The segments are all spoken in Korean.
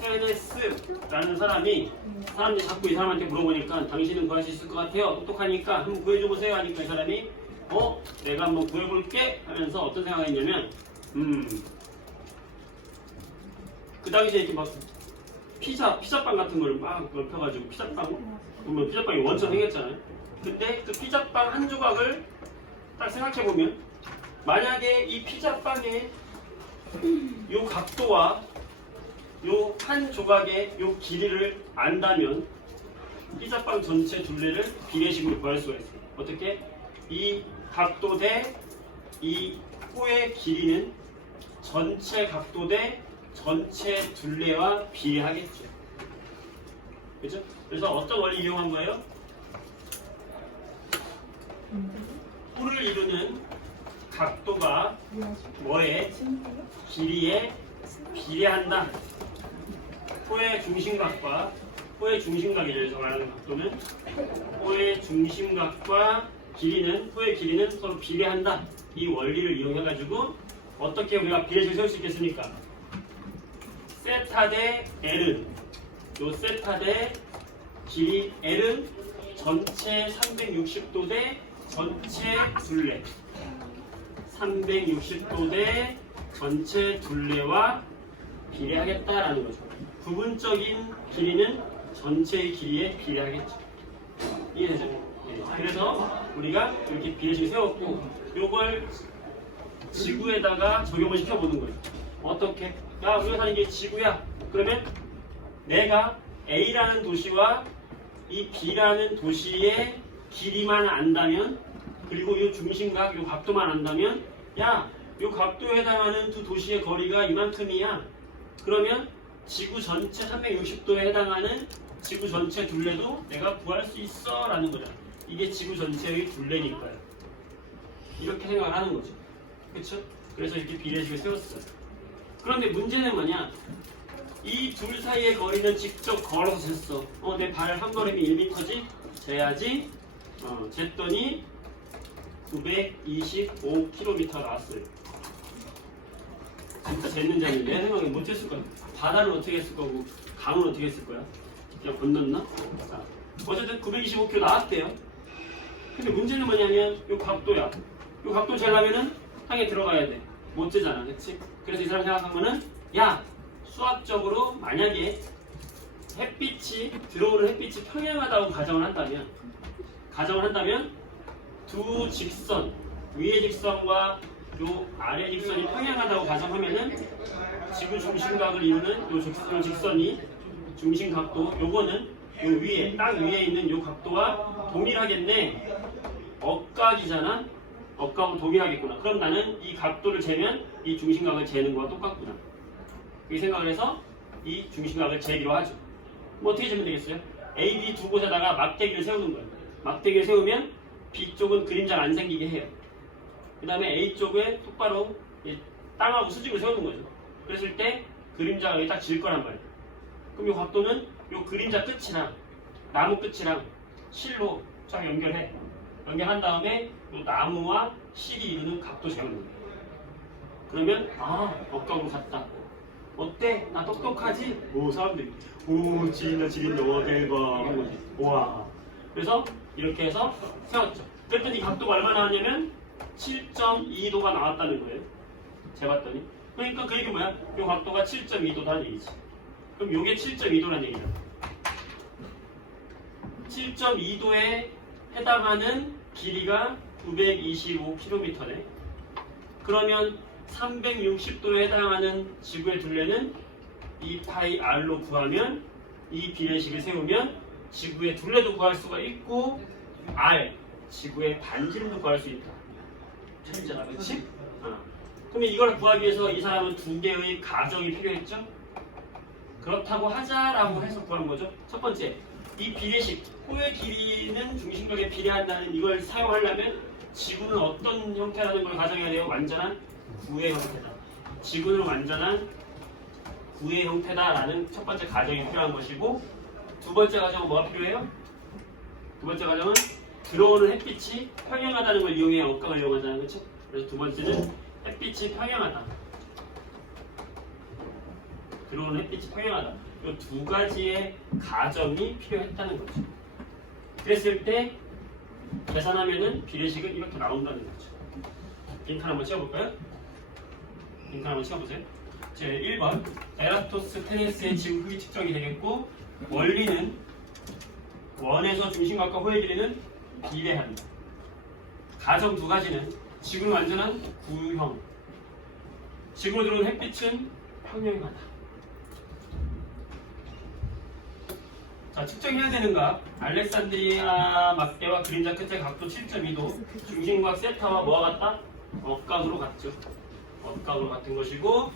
에라토스테네스라는 사람들이 자꾸 이 사람한테 물어보니까 당신은 구할 수 있을 것 같아요. 똑똑하니까 한번 구해줘 보세요 하니까 이 사람이 내가 한번 구해볼게 하면서 어떤 생각을 했냐면 그 당시에 이렇게 막 피자빵 같은 걸 막 넓혀가지고 보면 피자빵이 원처럼 생겼잖아요. 근데 그 피자빵 한 조각을 딱 생각해보면 만약에 이 피자빵의 요 각도와 요 한 조각의 요 길이를 안다면 피자빵 전체 둘레를 비례식으로 구할 수가 있어요. 어떻게? 이 각도 대 이 코의 길이는 전체 각도 대 전체 둘레와 비례하겠죠. 그렇죠? 그래서 어떤 원리 이용한 거예요? 코를 이루는 각도가 뭐에? 길이에 비례한다. 코의 중심각과 코의 중심각이래요. 말하는 각도는 코의 중심각과 코의 길이는 서로 비례한다. 이 원리를 이용해가지고 어떻게 우리가 비례식을 세울 수 있겠습니까? 세타 대 L은 요 세타 대 길이 L은 전체 360도 대 전체 둘레 360도 대 전체 둘레와 비례하겠다라는 거죠. 부분적인 길이는 전체의 길이에 비례하겠죠. 이해되죠? 네. 그래서 우리가 이렇게 비례식을 세웠고 요걸 지구에다가 적용을 시켜보는 거예요. 어떻게? 야, 우리가 사는 게 지구야. 그러면 내가 A라는 도시와 이 B라는 도시의 길이만 안다면, 그리고 이 중심각, 이 각도만 안다면, 야, 이 각도에 해당하는 두 도시의 거리가 이만큼이야. 그러면 지구 전체 360도에 해당하는 지구 전체 둘레도 내가 구할 수 있어 라는 거죠. 이게 지구 전체의 둘레니까요. 이렇게 생각을 하는 거죠. 그쵸? 그래서 이렇게 비례식을 세웠어요. 그런데 문제는 뭐냐? 이 둘 사이의 거리는 직접 걸어서 쟀어. 내 발 한 걸음이 1m지? 재야지. 쟀더니 925km 나왔어요. 진짜 쟀는지 아닌지 내 생각에 못 쟀을 거야. 바다는 어떻게 했을 거고 강은 어떻게 했을 거야? 그냥 건넜나? 어쨌든 925km 나왔대요. 근데 문제는 뭐냐면 이 각도야. 이 각도 재려면은 땅에 들어가야 돼. 못 재잖아, 그치? 그래서 이 사람 생각한 거는 야, 수학적으로 만약에 들어오는 햇빛이 평행하다고 가정을 한다면 두 직선, 위의 직선과 요 아래 직선이 평행하다고 가정하면은 지구 중심각을 이루는 요 직선이 중심 각도, 요거는 요 위에, 땅 위에 있는 요 각도와 동일하겠네. 억각이잖아. 억각으로 동일하겠구나. 그럼 나는 이 각도를 재면 이 중심각을 재는 거와 똑같구나. 이 생각을 해서 이 중심각을 재기로 하죠. 뭐 어떻게 재면 되겠어요? A, B 두 곳에다가 막대기를 세우는 거예요. 막대기를 세우면 B쪽은 그림자가 안 생기게 해요. 그 다음에 A쪽에 똑바로 땅하고 수직을 세우는 거죠. 그랬을 때 그림자가 여기 딱 질 거란 말이에요. 그럼 이 각도는 이 그림자 끝이랑 나무 끝이랑 실로 쫙 연결한 다음에 이 나무와 실이 이루는 각도 재는 거예요. 그러면 억각으로 갔다. 어때? 나 똑똑하지? 사람들이 지린다 대박 이런 거지. 와. 그래서 이렇게 해서 세웠죠. 그랬더니 각도가 얼마 나왔냐면 7.2도가 나왔다는 거예요. 재봤더니. 그러니까 그 얘기 뭐야? 이 각도가 7.2도라는 얘기지. 그럼 이게 7.2도라는 얘기야. 7.2도에 해당하는 길이가 925km네. 그러면 360도에 해당하는 지구의 둘레는 2파이 r로 구하면 이 비례식을 세우면 지구의 둘레도 구할 수가 있고 r, 지구의 반지름도 구할 수 있다. 천재다, 그렇지? 그러면 이걸 구하기 위해서 이 사람은 두 개의 가정이 필요했죠? 그렇다고 하자라고 해서 구한 거죠. 첫 번째, 이 비례식, 코의 길이는 중심각에 비례한다는 이걸 사용하려면 지구는 어떤 형태라는 걸 가정해야 돼요? 완전한 구의 형태다. 지구는 완전한 구의 형태다라는 첫 번째 가정이 필요한 것이고, 두 번째 가정은 뭐가 필요해요? 두 번째 가정은 들어오는 햇빛이 평행하다는 걸 이용해 억각을 이용하잖아요. 그렇죠? 그래서 두 번째는 햇빛이 평행하다. 들어오는 햇빛이 평행하다. 이 두 가지의 가정이 필요했다는 거죠. 그랬을 때 계산하면은 비례식은 이렇게 나온다는 거죠. 빈칸 한번 채워볼까요? 빈칸 한번 채워보세요. 제 1번 에라토스테네스의 지구 크기 측정이 되겠고, 원리는 원에서 중심각과 호의 길이는 비례한다. 가정 두 가지는 지구는 완전한 구형, 지구로 들어온 햇빛은 평행하다. 자, 측정해야 되는 각 알렉산드리아 막대와 그림자 끝의 각도 7.2도, 중심각 세타와 뭐와 같다? 억각으로 같죠. 억각으로 같은 것이고,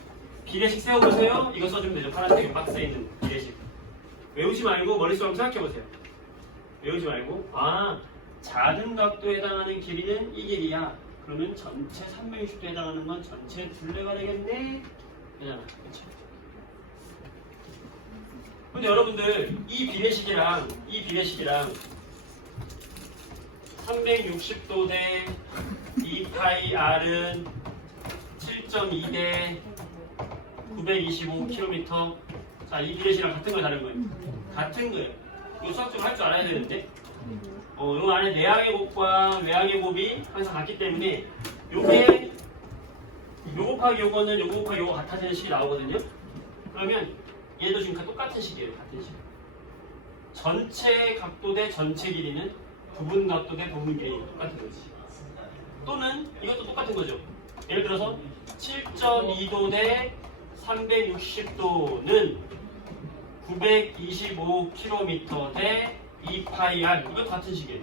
비례식 세워보세요. 이거 써주면 되죠. 파란색 박스에 있는 비례식. 외우지 말고 머릿속으로 생각해보세요. 외우지 말고, 아, 작은 각도에 해당하는 길이는 이 길이야. 그러면 전체 360도에 해당하는 건 전체 둘레가 되겠네? 되잖아. 그쵸? 근데 여러분들, 이 비례식이랑 360도 대 2파이 r은 7.2 대 925km. 자, 이 비례식이랑 같은 거예요, 다른 거예요? 같은 거예요. 이거 수학 좀 할 줄 알아야 되는데, 요 안에 내항의 곱과 외항의 곱이 항상 같기 때문에 요게 요 곱하기 요거는 요거 곱하기 요거 같아지는 식이 나오거든요. 그러면 얘도 지금 똑같은 식이에요. 같은 식. 전체 각도 대 전체 길이는 부분 각도 대 부분 길이 똑같은 거지. 또는 이것도 똑같은 거죠. 예를 들어서 7.2도 대 360도는 925km 대 2파이 r. 이것도 같은 식이에요.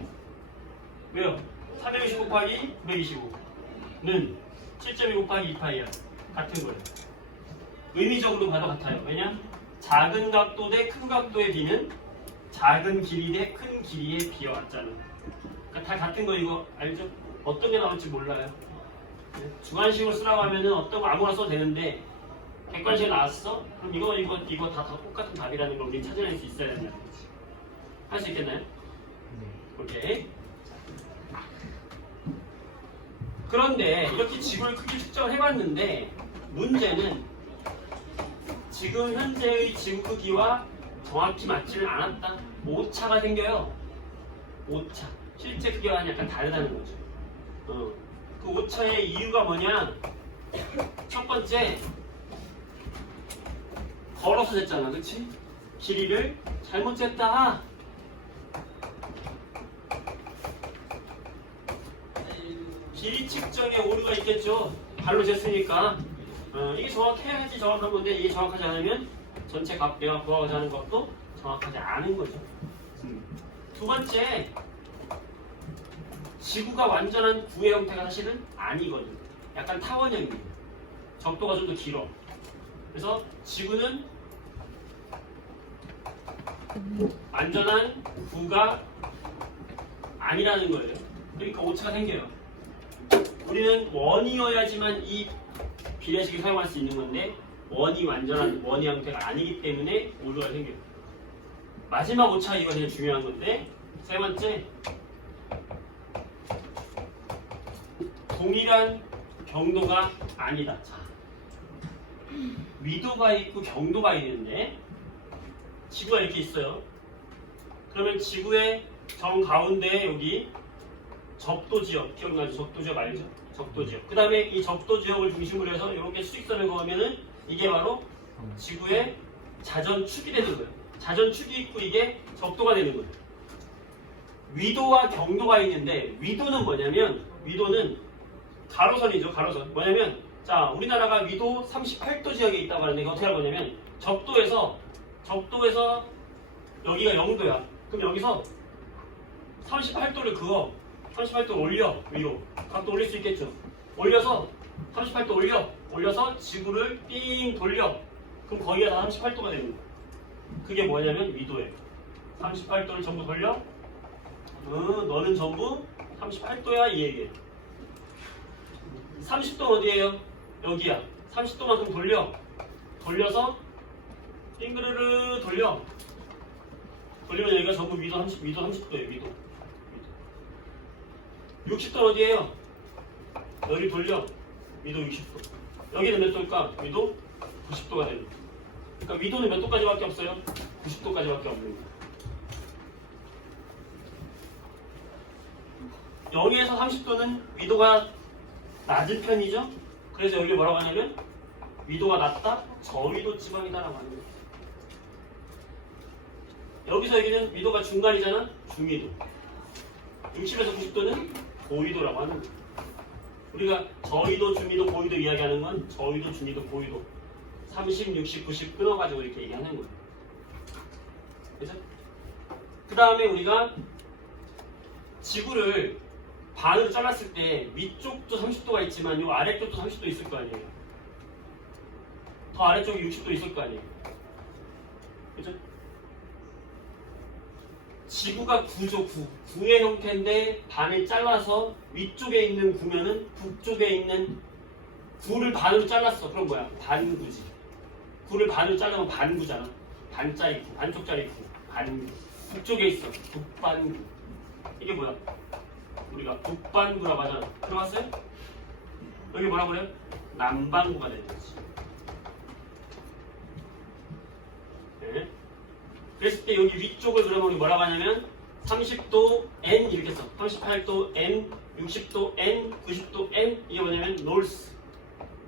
왜요? 360 곱하기 925는 7.2 곱하기 2파이 r. 같은 거예요. 의미적으로 봐도 같아요. 왜냐? 작은 각도 대 큰 각도의 비는 작은 길이 대 큰 길이의 비와 같잖아. 그러니까 다 같은 거. 이거 알죠? 어떤 게 나올지 몰라요. 주관식으로 쓰라고 하면은 어떤 거 아무거나 써도 되는데, 객관식에 나왔어? 그럼 이거 다 똑같은 답이라는 걸 우리 찾아낼 수 있어야 된다는 거지. 할 수 있겠나요? 오케이. 그런데 이렇게 지구를 크게 측정을 해봤는데, 문제는 지금 현재의 지구 크기와 정확히 맞지는 않았다. 오차가 생겨요. 오차. 실제 크기와 약간 다르다는 거죠. 그 오차의 이유가 뭐냐? 첫 번째, 걸어서 쟀잖아, 그치? 길이를 잘못 쟀다. 길이 측정에 오류가 있겠죠. 발로 쟀으니까. 이게 정확해야지 정확한 건데, 이게 정확하지 않으면 전체 값대와 구하고자 하는 것도 정확하지 않은 거죠. 두 번째, 지구가 완전한 구의 형태가 사실은 아니거든. 약간 타원형이에요. 적도가 좀 더 길어. 그래서 지구는 완전한 구가 아니라는 거예요. 그러니까 오차가 생겨요. 우리는 원이어야지만 이 비례식을 사용할 수 있는 건데, 원이 완전한 원의 형태가 아니기 때문에 오류가 생겨요. 마지막 오차, 이거 제일 중요한 건데, 세 번째, 동일한 경도가 아니다. 자, 위도가 있고 경도가 있는데, 지구가 이렇게 있어요. 그러면 지구의 정 가운데에 여기 적도 지역, 기억나죠? 적도 지역 알죠? 적도 지역. 그 다음에 이 적도 지역을 중심으로 해서 이렇게 수직선을 그으면은 이게 바로 지구의 자전축이 되는 거예요. 자전축이 있고 이게 적도가 되는 거예요. 위도와 경도가 있는데, 위도는 뭐냐면, 위도는 가로선이죠. 가로선. 뭐냐면, 자, 우리나라가 위도 38도 지역에 있다고 하는데, 이거 어떻게 할 거냐면, 적도에서 여기가 0도야. 그럼 여기서 38도를 그어. 38도 올려. 위로. 각도 올릴 수 있겠죠. 올려서 38도 올려서 지구를 삥 돌려. 그럼 거기가 다 38도가 되는 거야. 그게 뭐냐면 위도예요. 38도를 전부 돌려. 너는 전부 38도야, 이 얘기예요. 30도는 어디예요? 여기야. 30도만큼 돌려서 빙그르르 돌리면 여기가 전부 위도 30도예요. 위도. 60도는 어디예요? 여기 돌려. 위도 60도. 여기는 몇 도일까? 위도 90도가 됩니다. 그러니까 위도는 몇 도까지밖에 없어요? 90도까지밖에 없는 거예요. 0에서 30도는 위도가 낮은 편이죠? 그래서 여기 뭐라고 하냐면 위도가 낮다? 저위도 지방이다라고 하는 거예요. 여기서 여기는 위도가 중간이잖아? 중위도. 60에서 90도는 고위도라고 하는 거예요. 우리가 저위도, 중위도, 고위도 이야기하는 건 저위도, 중위도, 고위도 30, 60, 90 끊어가지고 이렇게 얘기하는 거예요. 그죠? 그 다음에 우리가 지구를 반으로 잘랐을 때 위쪽도 30도가 있지만 이 아래쪽도 30도 있을 거 아니에요. 더 아래쪽에 60도 있을 거 아니에요. 그죠? 지구가 구죠, 구. 구의 형태인데 반을 잘라서 위쪽에 있는 구면은 북쪽에 있는 구를 반으로 잘랐어. 그럼 뭐야? 반구지. 구를 반으로 자르면 반구잖아. 반짜리 구, 반쪽짜리 구, 반구. 북쪽에 있어. 북반구. 이게 뭐야? 우리가 북반구라고 하잖아. 들어봤어요? 여기 뭐라고 그래요? 남반구가 되는 거지. 네. 그랬을 때 여기 위쪽을 그러면 우리 뭐라고 하냐면 30도 N 이렇게 써. 38도 N, 60도 N, 90도 N. 이게 뭐냐면 노스.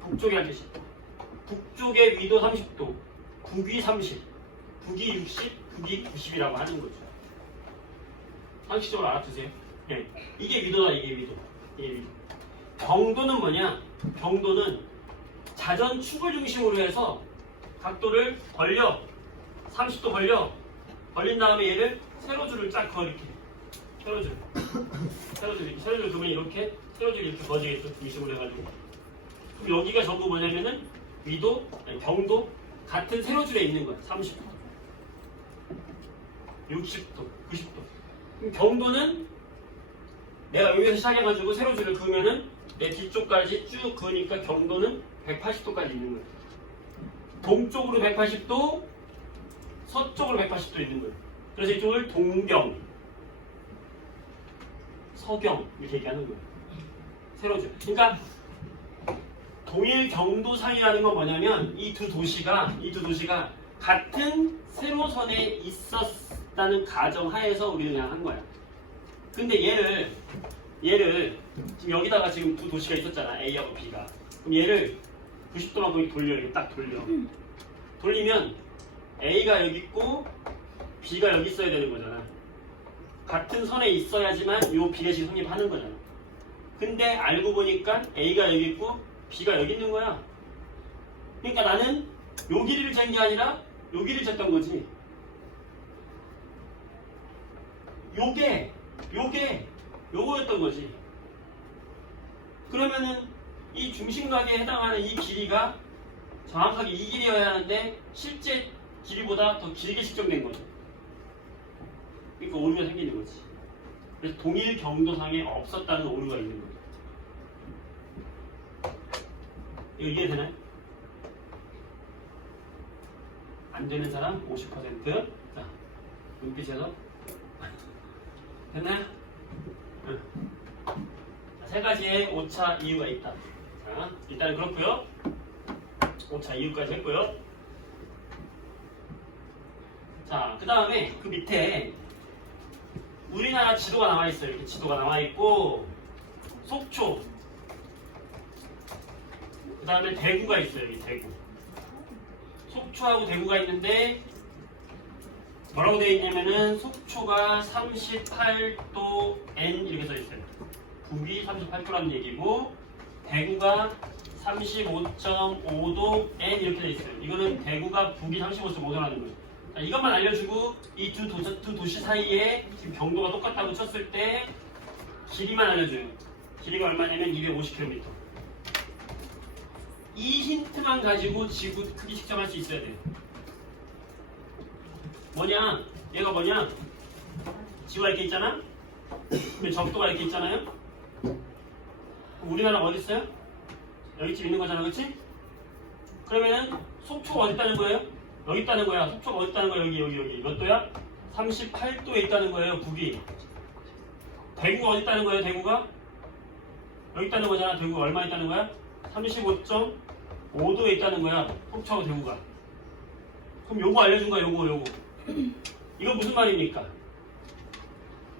북쪽이라는 뜻이. 북쪽의 위도 30도, 북위 30, 북위 60, 북위 90이라고 하는 거죠. 상식적으로 알아두세요. 네. 이게 위도다, 이게 위도. 이게 위도. 경도는 뭐냐? 경도는 자전축을 중심으로 해서 각도를 벌려. 30도 벌려. 벌린 다음에 얘를 세로줄을 쫙 그어 이렇게. 세로줄. 세로줄 그으면 이렇게 세로줄이 이렇게 거지겠죠. 중심으로 해가지고. 그럼 여기가 전부 뭐냐면은 위도, 아니, 경도 같은 세로줄에 있는 거야. 30도, 60도, 90도. 그럼 경도는 내가 여기서 시작해가지고 세로줄을 그으면은 내 뒤쪽까지 쭉 그으니까 경도는 180도까지 있는 거야. 동쪽으로 180도, 서쪽으로 180도 있는 거예요. 그래서 이쪽을 동경, 서경 이렇게 얘기하는 거예요. 세로줄. 그러니까 동일 경도상이라는 건 뭐냐면 이 두 도시가 같은 세로선에 있었다는 가정하에서 우리는 그냥 한 거야. 근데 얘를 지금 여기다가 지금 두 도시가 있었잖아. A하고 B가. 그럼 얘를 90도만 거기 돌려. 이렇게 딱 돌려. 돌리면 A가 여기 있고 B가 여기 있어야 되는 거잖아. 같은 선에 있어야지만 이 비례식이 성립하는 거잖아. 근데 알고 보니까 A가 여기 있고 B가 여기 있는 거야. 그러니까 나는 요 길이를 잰 게 아니라 요 길이를 쟀던 거지. 요거였던 거지. 그러면은 이 중심각에 해당하는 이 길이가 정확하게 이 길이여야 하는데 실제 길이보다 더 길게 측정된 거죠. 그러니까 오류가 생기는 거지. 그래서 동일 경도상에 없었다는 오류가 있는 거죠. 이거 이해되나요? 안 되는 사람 50%. 자, 눈빛에서 됐나요? 응. 자, 세 가지의 오차 이유가 있다. 자, 일단은 그렇고요. 오차 이유까지 했고요. 자, 그 다음에 그 밑에 우리나라 지도가 나와있어요. 이렇게 지도가 나와있고 속초, 그 다음에 대구가 있어요. 여기 대구. 속초하고 대구가 있는데 뭐라고 되어 있냐면은 속초가 38도 N 이렇게 써 있어요. 북위 38도라는 얘기고 대구가 35.5도 N 이렇게 돼 있어요. 이거는 대구가 북위 35.5도라는 거예요. 자, 이것만 알려주고 이 두 도시 사이에 지금 경도가 똑같다고 쳤을 때 길이만 알려줘요. 길이가 얼마냐면 250km. 이 힌트만 가지고 지구 크기 측정할 수 있어야 돼요. 뭐냐? 얘가 뭐냐? 지구가 이렇게 있잖아? 그럼 적도가 이렇게 있잖아요? 우리나라가 어디 있어요? 여기쯤 있는 거잖아, 그치? 그러면은 속초가 어디 있다는 거예요? 여기 있다는 거야. 속초가 어디 있다는 거야? 여기. 몇 도야? 38도에 있다는 거예요, 북이. 대구가 어디 있다는 거예요, 대구가? 여기 있다는 거잖아. 대구가 얼마 있다는 거야? 35.5도에 있다는 거야. 속초하고 대구가. 그럼 요거 알려준 거야. 요거. 이거 무슨 말입니까?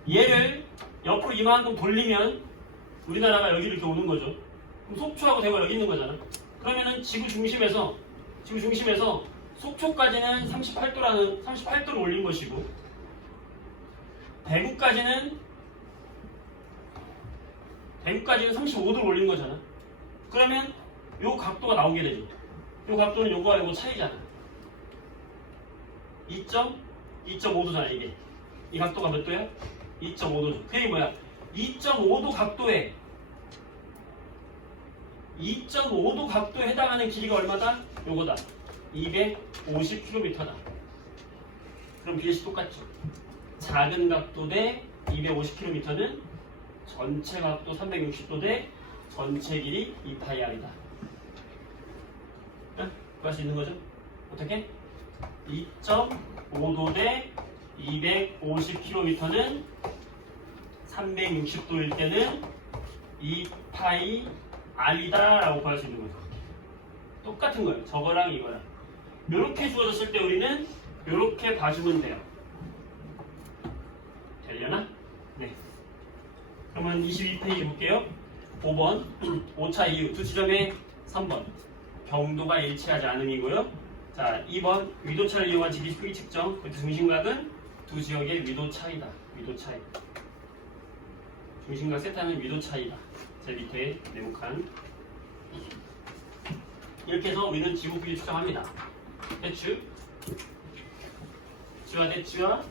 얘를 옆으로 이만큼 돌리면 우리나라가 여기를 이렇게 오는 거죠. 그럼 속초하고 대구가 여기 있는 거잖아. 그러면은 지구 중심에서 속초까지는 38도를 올린 것이고 대구까지는 35도를 올린 거잖아. 그러면 요 각도가 나오게 되죠. 요 각도는 요거와 요거 차이잖아. 2.5도잖아 이게. 이 각도가 몇 도야? 2.5도죠. 그게 뭐야? 2.5도 각도에 2.5도 각도에 해당하는 길이가 얼마다? 요거다. 250km다. 그럼 비례식 똑같죠. 작은 각도 대 250km는 전체 각도 360도 대 전체 길이 2πr이다. 구할 수 있는 거죠? 어떻게? 2.5도 대 250km는 360도일 때는 2πr이다 라고 구할 수 있는 거죠. 똑같은 거예요. 저거랑 이거랑. 이렇게 주어졌을 때 우리는 이렇게 봐주면 돼요. 되려나? 네. 그러면 22페이지 볼게요. 5번 5차 이유 두 지점의 3번 경도가 일치하지 않음이고요. 자 2번 위도차를 이용한 직기 크기 측정. 그때 중심각은 두 지역의 위도 차이다. 위도 차이. 중심각 세타는 위도 차이다. 제 밑에 네모칸. 이렇게 해서 우리는 지구 크기 측정합니다. 대추. 주와 대추와